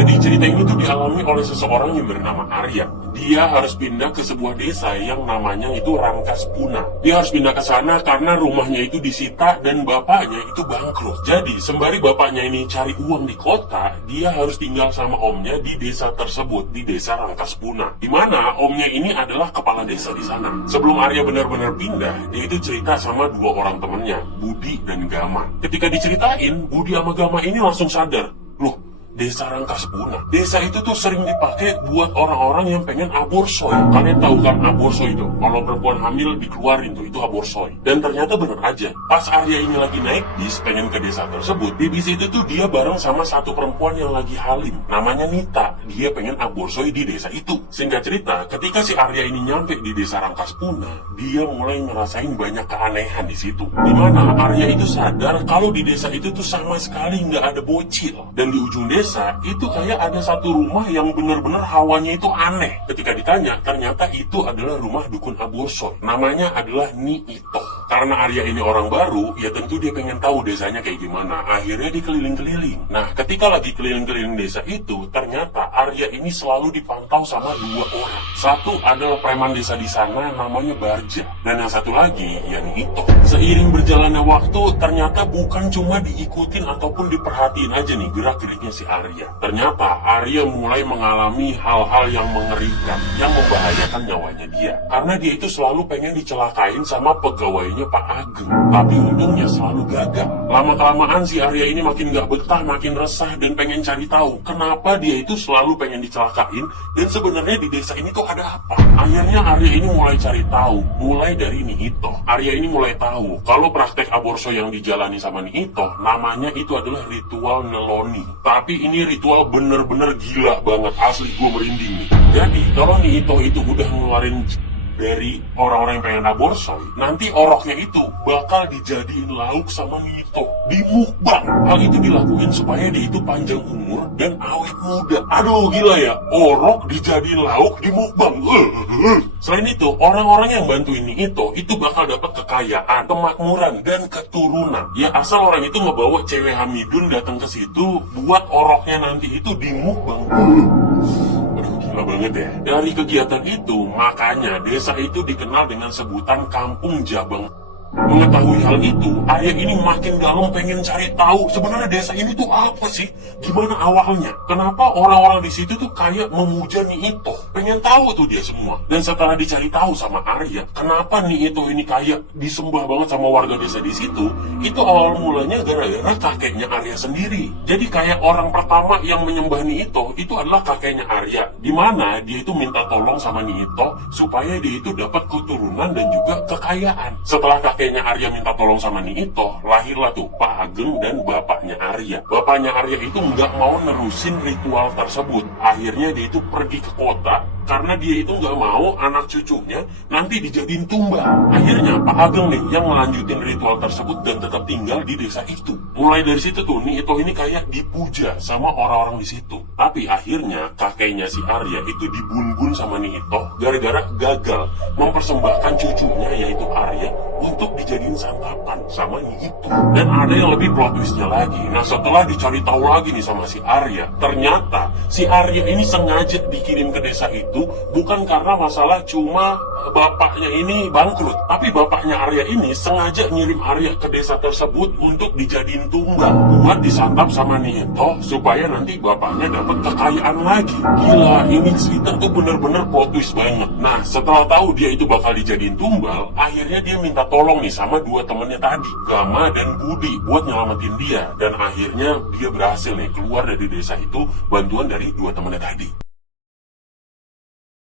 Jadi cerita ini tuh dialami oleh seseorang yang bernama Arya. Dia harus pindah ke sebuah desa yang namanya itu Rangkaspuna. Dia harus pindah ke sana karena rumahnya itu disita dan bapaknya itu bangkrut. Jadi sembari bapaknya ini cari uang di kota, dia harus tinggal sama omnya di desa tersebut, di desa Rangkaspuna. Di mana omnya ini adalah kepala desa di sana. Sebelum Arya benar-benar pindah, dia itu cerita sama dua orang temannya, Budi dan Gama. Ketika diceritain, Budi sama Gama ini langsung sadar, loh, desa Rangkaspuna. Desa itu tuh sering dipakai buat orang-orang yang pengen aborsoy. Kalian tahu kan aborsoy itu? Kalau perempuan hamil dikeluarin tuh, itu aborsoy. Dan ternyata bener aja. Pas Arya ini lagi naik bis pengen ke desa tersebut, di bis itu tuh dia bareng sama satu perempuan yang lagi halim. Namanya Nita. Dia pengen aborsoy di desa itu. Singkat cerita, ketika si Arya ini nyampe di desa Rangkaspuna, dia mulai ngerasain banyak keanehan di situ. Dimana Arya itu sadar kalau di desa itu tuh sama sekali nggak ada bocil. Dan di ujung desa itu kayak ada satu rumah yang benar-benar hawanya itu aneh. Ketika ditanya, ternyata itu adalah rumah dukun aborsoy. Namanya adalah Nyi Itoh. Karena Arya ini orang baru, ya tentu dia pengen tahu desanya kayak gimana. Akhirnya dia keliling-keliling. Nah, ketika lagi keliling-keliling desa itu, ternyata Arya ini selalu dipantau sama dua orang. Satu adalah preman desa di sana namanya Barja. Dan yang satu lagi, ya Nyi Itoh. Seiring berjalannya waktu, ternyata bukan cuma diikutin ataupun diperhatiin aja nih gerak-geriknya si Arya. Ternyata Arya mulai mengalami hal-hal yang mengerikan, yang membahayakan nyawanya dia. Karena dia itu selalu pengen dicelakain sama pegawainya Pak Ageng. Tapi untungnya selalu gagal. Lama-kelamaan si Arya ini makin gak betah, makin resah dan pengen cari tahu kenapa dia itu selalu pengen dicelakain dan sebenarnya di desa ini tuh ada apa. Akhirnya Arya ini mulai cari tahu, mulai dari Nyi Itoh. Arya ini mulai tahu kalau praktek aborso yang dijalani sama Nyi Itoh namanya itu adalah ritual Neloni. Tapi ini ritual bener-bener gila banget, asli gue merinding nih. Jadi kalau Nyi Itoh itu udah ngeluarin dari orang-orang yang pengen aborsoy, nanti oroknya itu bakal dijadiin lauk sama Nyi Itoh di mukbang. Hal itu dilakuin supaya dia itu panjang umur dan awet muda. Aduh gila ya, orok dijadiin lauk di mukbang. Selain itu, orang-orang yang bantuin Nyi Itoh itu bakal dapat kekayaan, kemakmuran, dan keturunan. Ya asal orang itu ngebawa cewek hamidun datang ke situ buat oroknya nanti itu di mukbang. Aduh gila banget ya. Dari kegiatan itu, makanya desa itu dikenal dengan sebutan Kampung Jabang. Mengetahui hal itu, Arya ini makin dalam pengen cari tahu sebenarnya desa ini tuh apa sih? Gimana awalnya? Kenapa orang-orang di situ tuh kayak memuja Nyi Itoh? Pengen tahu tuh dia semua. Dan setelah dicari tahu sama Arya, kenapa Nyi Itoh ini kayak disembah banget sama warga desa di situ? Itu awal mulanya gara-gara kakeknya Arya sendiri. Jadi kayak orang pertama yang menyembah Nyi Itoh itu adalah kakeknya Arya. Dimana dia itu minta tolong sama Nyi Itoh supaya dia itu dapat keturunan dan juga kekayaan. Setelah kakeknya Arya minta tolong sama Nyi Itoh, lahirlah tuh Pak Ageng dan bapaknya Arya. Bapaknya Arya itu nggak mau nerusin ritual tersebut. Akhirnya dia itu pergi ke kota karena dia itu nggak mau anak cucunya nanti dijadiin tumbal. Akhirnya Pak Ageng nih yang melanjutin ritual tersebut dan tetap tinggal di desa itu. Mulai dari situ tuh Nyi Itoh ini kayak dipuja sama orang-orang di situ. Tapi akhirnya kakeknya si Arya itu dibun-bun sama Nyi Itoh gara-gara gagal mempersembahkan cucunya yaitu Arya untuk dijadiin santapan sama Nyi Itoh. Dan ada yang lebih plot twistnya lagi. Nah setelah dicari tahu lagi nih sama si Arya, ternyata si Arya ini sengaja dikirim ke desa itu bukan karena masalah cuma bapaknya ini bangkrut, tapi bapaknya Arya ini sengaja ngirim Arya ke desa tersebut untuk dijadiin tumbal buat disantap sama Nyi Itoh supaya nanti bapaknya dapat kekayaan lagi. Gila, ini cerita tuh bener-bener plot twist banget. Nah setelah tahu dia itu bakal dijadiin tumbal, akhirnya dia minta tolong nih sama dua temennya tadi, Gama dan Budi, buat nyelamatin dia. Dan akhirnya dia berhasil nih keluar dari desa itu bantuan dari dua temennya tadi.